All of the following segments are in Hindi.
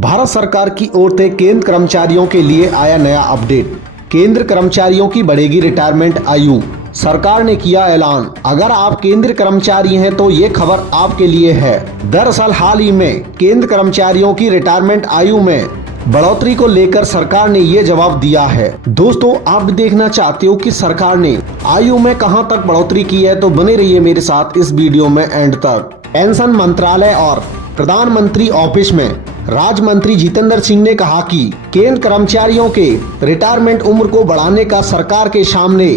भारत सरकार की ओर से केंद्र कर्मचारियों के लिए आया नया अपडेट। केंद्र कर्मचारियों की बढ़ेगी रिटायरमेंट आयु। सरकार ने किया ऐलान। अगर आप केंद्र कर्मचारी हैं तो ये खबर आपके लिए है। दरअसल हाल ही में केंद्र कर्मचारियों की रिटायरमेंट आयु में बढ़ोतरी को लेकर सरकार ने ये जवाब दिया है। दोस्तों, आप भी देखना चाहते हो कि सरकार ने आयु में कहां तक बढ़ोतरी की है, तो बने रहिए मेरे साथ इस वीडियो में एंड तक। पेंशन मंत्रालय और प्रधानमंत्री ऑफिस में राज्य मंत्री जितेंद्र सिंह ने कहा कि केंद्र कर्मचारियों के रिटायरमेंट उम्र को बढ़ाने का सरकार के सामने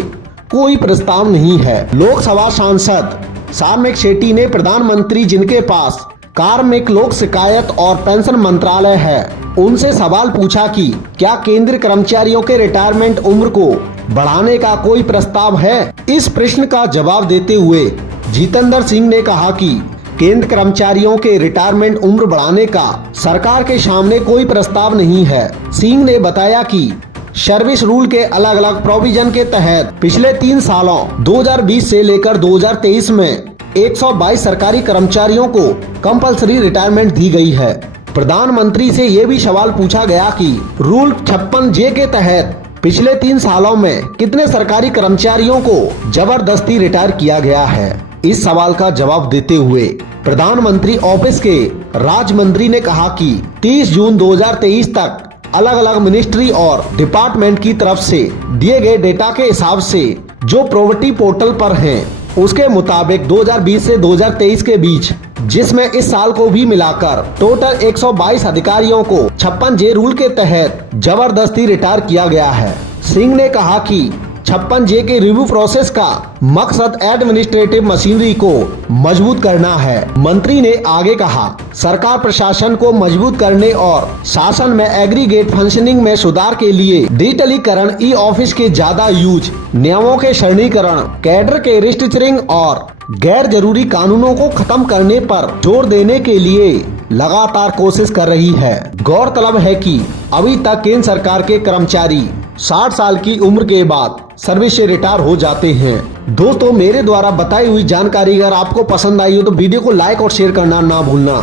कोई प्रस्ताव नहीं है। लोकसभा सांसद सामयिक शेट्टी ने प्रधानमंत्री, जिनके पास कार्मिक, लोक शिकायत और पेंशन मंत्रालय है, उनसे सवाल पूछा कि क्या केंद्रीय कर्मचारियों के रिटायरमेंट उम्र को बढ़ाने का कोई प्रस्ताव है। इस प्रश्न का जवाब देते हुए जितेंद्र सिंह ने कहा कि केंद्र कर्मचारियों के रिटायरमेंट उम्र बढ़ाने का सरकार के सामने कोई प्रस्ताव नहीं है। सिंह ने बताया कि सर्विस रूल के अलग अलग प्रोविजन के तहत पिछले 3 सालों 2020 से लेकर 2023 में 122 सरकारी कर्मचारियों को कंपलसरी रिटायरमेंट दी गई है। प्रधानमंत्री से ये भी सवाल पूछा गया कि रूल 56J के तहत पिछले 3 सालों में कितने सरकारी कर्मचारियों को जबरदस्ती रिटायर किया गया है। इस सवाल का जवाब देते हुए प्रधानमंत्री ऑफिस के राज्य मंत्री ने कहा कि 30 जून 2023 तक अलग अलग मिनिस्ट्री और डिपार्टमेंट की तरफ से दिए गए डेटा के हिसाब से जो प्रोवर्टी पोर्टल पर हैं, उसके मुताबिक 2020 से 2023 के बीच, जिसमें इस साल को भी मिलाकर टोटल 122 अधिकारियों को 56J रूल के तहत जबरदस्ती रिटायर किया गया है। सिंह ने कहा कि 56J के रिव्यू प्रोसेस का मकसद एडमिनिस्ट्रेटिव मशीनरी को मजबूत करना है। मंत्री ने आगे कहा, सरकार प्रशासन को मजबूत करने और शासन में एग्रीगेट फंक्शनिंग में सुधार के लिए डिजिटलीकरण, ई ऑफिस के ज्यादा यूज, नियमों के सरलीकरण, कैडर के रिस्ट्रक्चरिंग और गैर जरूरी कानूनों को खत्म करने पर जोर देने के लिए लगातार कोशिश कर रही है। गौरतलब है कि अभी तक केंद्र सरकार के कर्मचारी 60 साल की उम्र के बाद सर्विस से रिटायर हो जाते हैं। दोस्तों, मेरे द्वारा बताई हुई जानकारी अगर आपको पसंद आई हो तो वीडियो को लाइक और शेयर करना ना भूलना।